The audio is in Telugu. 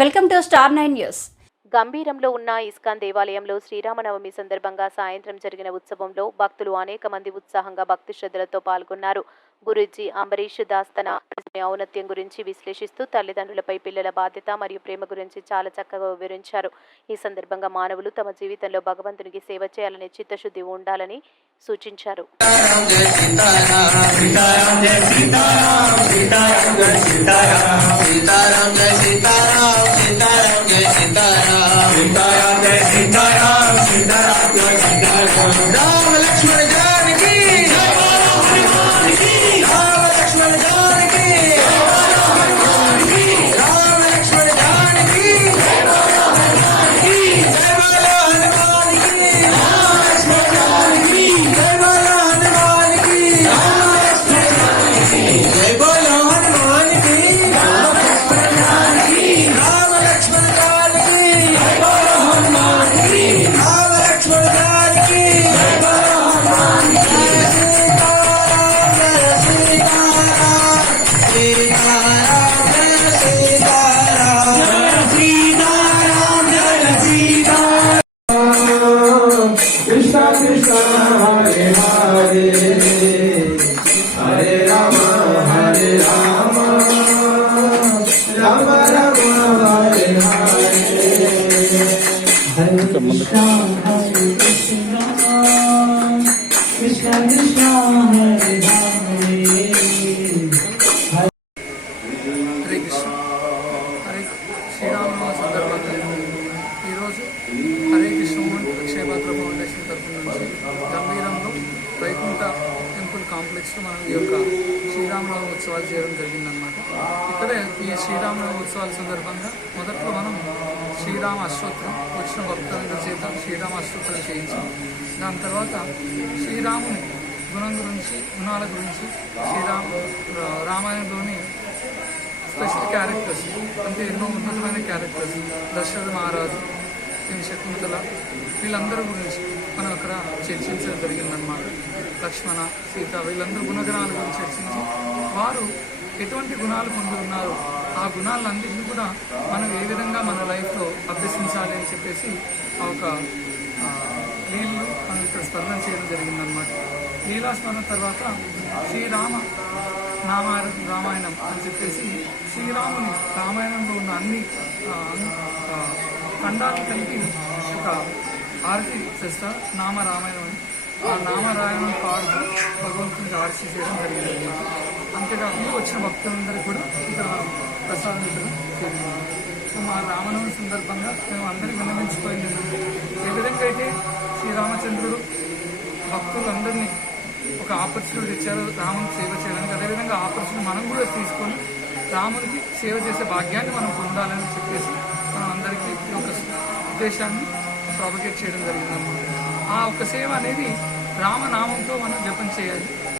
Welcome to Star 9 News. గంభీరంలో ఉన్న ఇస్కాన్ దేవాలయంలో శ్రీరామనవమి సందర్భంగా సాయంత్రం జరిగిన ఉత్సవంలో భక్తులు అనేక మంది ఉత్సాహంగా భక్తి శ్రద్ధలతో పాల్గొన్నారు. గురూజీ అంబరీష్ దాస్ తన ఔన్నత్యం గురించి విశ్లేషిస్తూ తల్లిదండ్రులపై పిల్లల బాధ్యత మరియు ప్రేమ గురించి చాలా చక్కగా వివరించారు. ఈ సందర్భంగా మానవులు తమ జీవితంలో భగవంతునికి సేవ చేయాలనే చిత్తశుద్ధి ఉండాలని సూచించారు. राम लक्ष्मण जानकी राम लक्ष्मण जानकी राम लक्ष्मण जानकी जय बोलो हनुमान की राम लक्ष्मण जानकी जय बोलो हनुमान की राम लक्ष्मण जानकी जय बोलो हनुमान की राम लक्ष्मण जानकी राम लक्ष्मण जानकी जय बोलो हनुमान की राम लक्ष्मण जानकी जय बोलो हनुमान की सीताराम जय सीताराम सीताराम जय सीताराम कृष्ण कृष्ण हरे हरे हरे राम राम राम हरे हरे हरे कृष्ण कृष्ण कृष्ण हरे हरे హరే కృష్ణ హరే శ్రీరామనవమి సందర్భంగా ఈరోజు హరే కృష్ణ అక్షయపాత్ర ఫౌండేషన్ తరఫు నుంచి గంభీరంలో వైకుంఠ టెంపుల్ కాంప్లెక్స్లో మనం ఈ యొక్క శ్రీరామనవమి ఉత్సవాలు చేయడం జరిగిందనమాట. ఇక్కడే ఈ శ్రీరామనవమి ఉత్సవాల సందర్భంగా మొదట్లో మనం శ్రీరామ అష్టోత్తరం వచ్చిన భక్తులందరి చేత శ్రీరామ అష్టోత్తరం చేయించాం. దాని తర్వాత శ్రీరాముని గుణాల గురించి రామాయణంలోని స్పెషల్ క్యారెక్టర్స్ అంటే ఎన్నో ఉన్నతమైన క్యారెక్టర్స్ దశరథ మహారాజు, శకుంతల వీళ్ళందరి గురించి మనం అక్కడ చర్చించడం జరిగిందనమాట. లక్ష్మణ, సీత వీళ్ళందరూ గుణగణాల గురించి చర్చించి వారు ఎటువంటి గుణాలు పొంది ఉన్నారో ఆ గుణాలన్నింటినీ కూడా మనం ఏ విధంగా మన లైఫ్లో అభ్యసించాలి అని చెప్పేసి ఆ ఒక లీలను మనం ఇక్కడ స్మరణ చేయడం జరిగిందనమాట. లీలా స్మరణ తర్వాత శ్రీరామ రామాయణం అని చెప్పేసి శ్రీరాముని రామాయణంలో ఉన్న అన్ని ఖండాలు కలిపి ఒక ఆరతి చేస్తా నామ రామాయణం అని ఆ నామరాయణం పాడుతూ భగవంతునికి ఆర్తి చేయడం జరిగింది. అంతేకాకుండా వచ్చిన భక్తులందరికీ కూడా ఇక్కడ ప్రసాదం ఇవ్వడం జరిగింది. సో మా రామనవమి సందర్భంగా మేము అందరికీ విన్నవించుకోయింది ఏ విధంగా అయితే శ్రీరామచంద్రుడు భక్తులందరినీ ఒక ఆపర్చునిటీ ఇచ్చారు రామునికి సేవ చేయడానికి, అదేవిధంగా ఆపర్చునిటీ మనం కూడా తీసుకొని రామునికి సేవ చేసే భాగ్యాన్ని మనం పొందాలని చెప్పేసి మనం అందరికీ ఒక ఉద్దేశాన్ని ప్రాపగేట్ చేయడం జరిగిందన్నమాట. ఆ ఒక సేవ అనేది రామనామంతో మనం జపం చేయాలి.